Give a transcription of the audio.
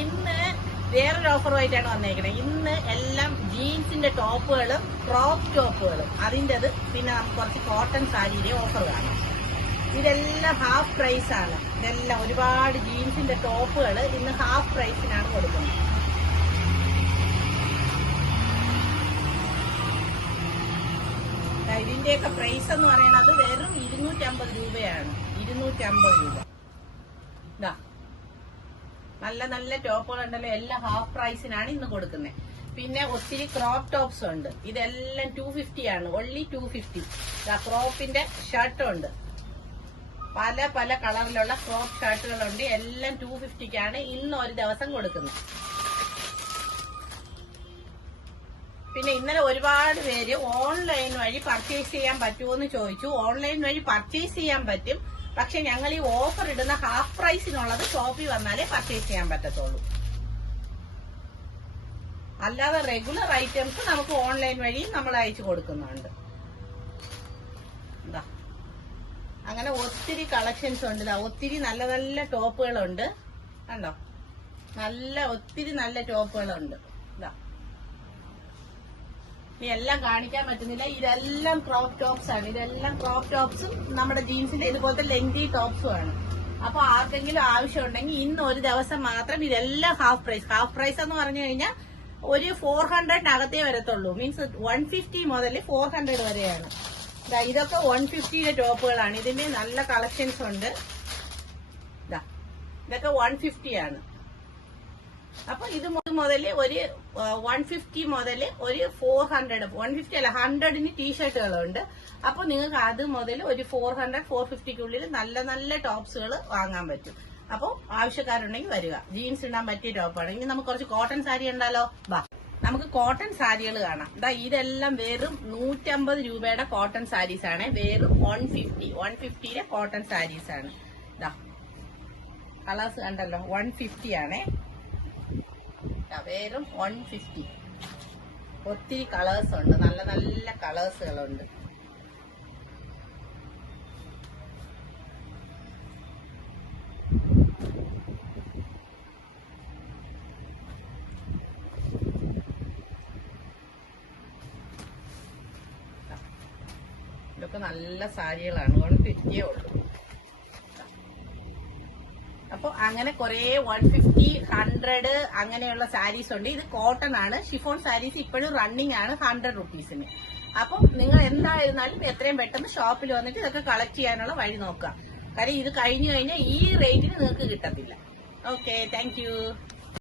ഇന്ന് വേറൊരു ഓഫറുമായിട്ടാണ് വന്നേക്കുന്നത്. ഇന്ന് എല്ലാം ജീൻസിന്റെ ടോപ്പുകളും ക്രോപ്പ് ടോപ്പുകളും അതിൻ്റെത് പിന്നെ നമുക്ക് കുറച്ച് കോട്ടൺ സാരിയുടെ ഓഫർ കാണാം. ഇതെല്ലാം ഹാഫ് പ്രൈസ് ആണ്. ഇതെല്ലാം ഒരുപാട് ജീൻസിന്റെ ടോപ്പുകൾ ഇന്ന് ഹാഫ് പ്രൈസിനാണ് കൊടുക്കുന്നത്. ഇതിന്റെയൊക്കെ പ്രൈസ് എന്ന് പറയുന്നത് വെറും 250 രൂപയാണ്. 250 രൂപ. ഇതാ നല്ല നല്ല ടോപ്പുകൾ ഉണ്ടല്ലോ, എല്ലാം ഹാഫ് പ്രൈസിനാണ് ഇന്ന് കൊടുക്കുന്നത്. പിന്നെ ഒത്തിരി ക്രോപ്പ് ടോപ്സ് ഉണ്ട്. ഇതെല്ലാം 250 ആണ്. ഒൺലി 250. ക്രോപ്പിന്റെ ഷർട്ടും ഉണ്ട്. പല പല കളറിലുള്ള ക്രോപ്പ് ഷർട്ടുകളുണ്ട്. എല്ലാം 250ക്കാണ് ഇന്ന് ഒരു ദിവസം കൊടുക്കുന്നത്. പിന്നെ ഇന്നലെ ഒരുപാട് പേര് ഓൺലൈൻ വഴി പർച്ചേസ് ചെയ്യാൻ പറ്റുമോ എന്ന് ചോദിച്ചു. ഓൺലൈൻ വഴി പർച്ചേസ് ചെയ്യാൻ പറ്റും. പക്ഷെ ഞങ്ങൾ ഈ ഓഫർ ഇടുന്ന ഹാഫ് പ്രൈസിനുള്ളത് ഷോപ്പിൽ വന്നാലേ പർച്ചേസ് ചെയ്യാൻ പറ്റത്തുള്ളൂ. അല്ലാതെ റെഗുലർ ഐറ്റംസ് നമുക്ക് ഓൺലൈൻ വഴി നമ്മൾ അയച്ചു കൊടുക്കുന്നുണ്ട്. അങ്ങനെ ഒത്തിരി കളക്ഷൻസ് ഉണ്ട്. ഒത്തിരി നല്ല നല്ല ടോപ്പുകളുണ്ട്. കണ്ടോ, ഒത്തിരി നല്ല ടോപ്പുകളുണ്ട്. ഇനി എല്ലാം കാണിക്കാൻ പറ്റുന്നില്ല. ഇതെല്ലാം ക്രോപ്പ് ടോപ്സ് ആണ്. ഇതെല്ലാം ക്രോപ്പ് ടോപ്സും നമ്മുടെ ജീൻസിന്റെ ഇതുപോലത്തെ ലെങ്തി ടോപ്സും ആണ്. അപ്പൊ ആർക്കെങ്കിലും ആവശ്യമുണ്ടെങ്കിൽ ഇന്ന് ഒരു ദിവസം മാത്രം ഇതെല്ലാം ഹാഫ് പ്രൈസ്. ഹാഫ് പ്രൈസ് എന്ന് പറഞ്ഞു കഴിഞ്ഞാൽ ഒരു 400 വരത്തുള്ളൂ. മീൻസ് 150 മുതൽ 400 വരെയാണ്. ഇതൊക്കെ 150യുടെ ടോപ്പുകളാണ്. ഇതിന്റെ നല്ല കളക്ഷൻസ് ഉണ്ട്. ഇതൊക്കെ 150 ആണ്. അപ്പൊ ഇത് മുതൽ ഒരു 150 മുതൽ ഒരു 400, 150 അല്ല 100ന് ടീഷർട്ടുകളുണ്ട്. അപ്പൊ നിങ്ങൾക്ക് അത് മുതൽ ഒരു 400, 450ക്കുള്ളിൽ നല്ല നല്ല ടോപ്സുകൾ വാങ്ങാൻ പറ്റും. അപ്പൊ ആവശ്യക്കാരുണ്ടെങ്കിൽ വരിക. ജീൻസ് ഇടാൻ പറ്റിയ ടോപ്പാണ്. ഇനി നമുക്ക് കുറച്ച് കോട്ടൺ സാരി ഉണ്ടല്ലോ. നമുക്ക് കോട്ടൺ സാരികൾ കാണാം. ഇതെല്ലാം വെറും 150 രൂപയുടെ കോട്ടൺ സാരീസ് ആണ്. വെറും 150യുടെ കോട്ടൺ സാരീസ് ആണ്. കളേഴ്സ് കണ്ടല്ലോ, 150 ആണേ. വെറും 150. ഒത്തിരി കളേഴ്സ് ഉണ്ട്. നല്ല നല്ല കളേഴ്സുകളുണ്ട്. ഇതൊക്കെ നല്ല സാരികളാണ്. 150 ഉള്ളൂ. അപ്പൊ അങ്ങനെ കുറെ 150, 100 അങ്ങനെയുള്ള സാരീസ് ഉണ്ട്. ഇത് കോട്ടൺ ആണ്. ഷിഫോൺ സാരീസ് ഇപ്പോഴും റണ്ണിങ് ആണ് 100 റുപ്പീസിന്. അപ്പൊ നിങ്ങൾ എന്തായിരുന്നാലും എത്രയും പെട്ടെന്ന് ഷോപ്പിൽ വന്നിട്ട് ഇതൊക്കെ കളക്ട് ചെയ്യാനുള്ള വഴി നോക്കുക. കാര്യം ഇത് കഴിഞ്ഞു കഴിഞ്ഞാൽ ഈ റേറ്റിന് നിങ്ങൾക്ക് കിട്ടത്തില്ല. Okay, thank you.